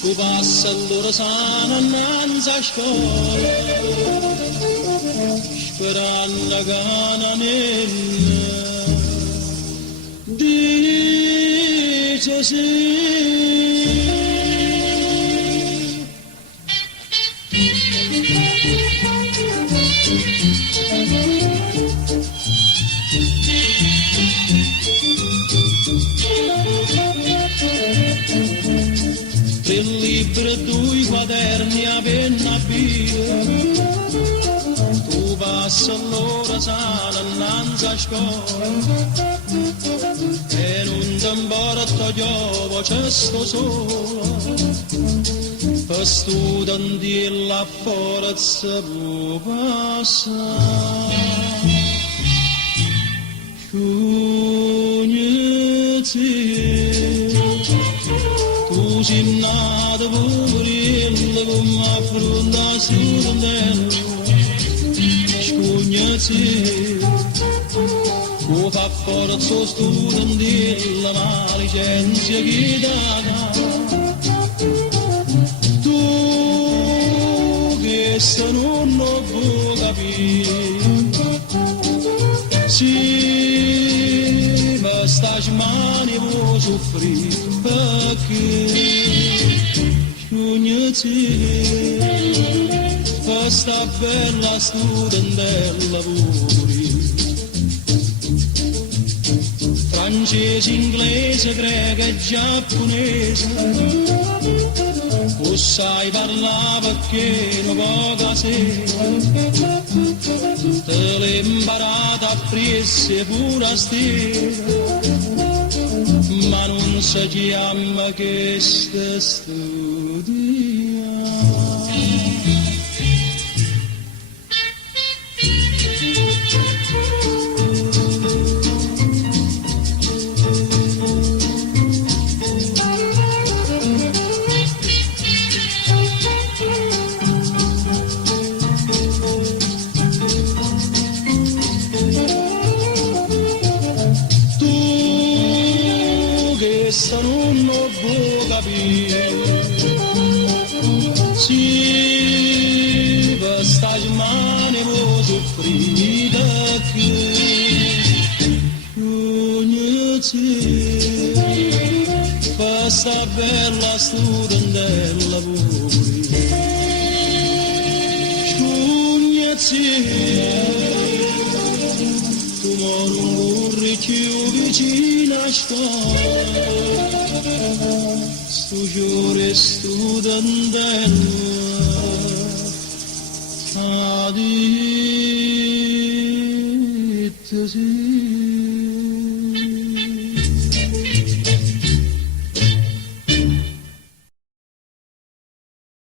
Tu passa l'ora sana innanzi a scuola, sperando che non dice sì. Il libro e due quaderni a penna bia, tu passi l'ora sana innanzi a scuola e non ti importa piove c'è sto sole, per studenti la forza può passare. Tu sei nato pure come affronta studente, scognati, tu fa forza studente, la licenza che dà. Tu che se non può capire, sì, ma stai male può soffrire perché scognati questa bella studentella pure. Francese, inglese, greca e giapponese, tu sai parlare perché non poca sera, te l'hai imparata a presse pure a stera, ma non si chiama che sta studia. Questa non può capire, sì, questa mano può soffrire che scognati questa bella studentella pure, scognati tu mori un burro più vicino a scuola, stu giure studentella, a dite sì.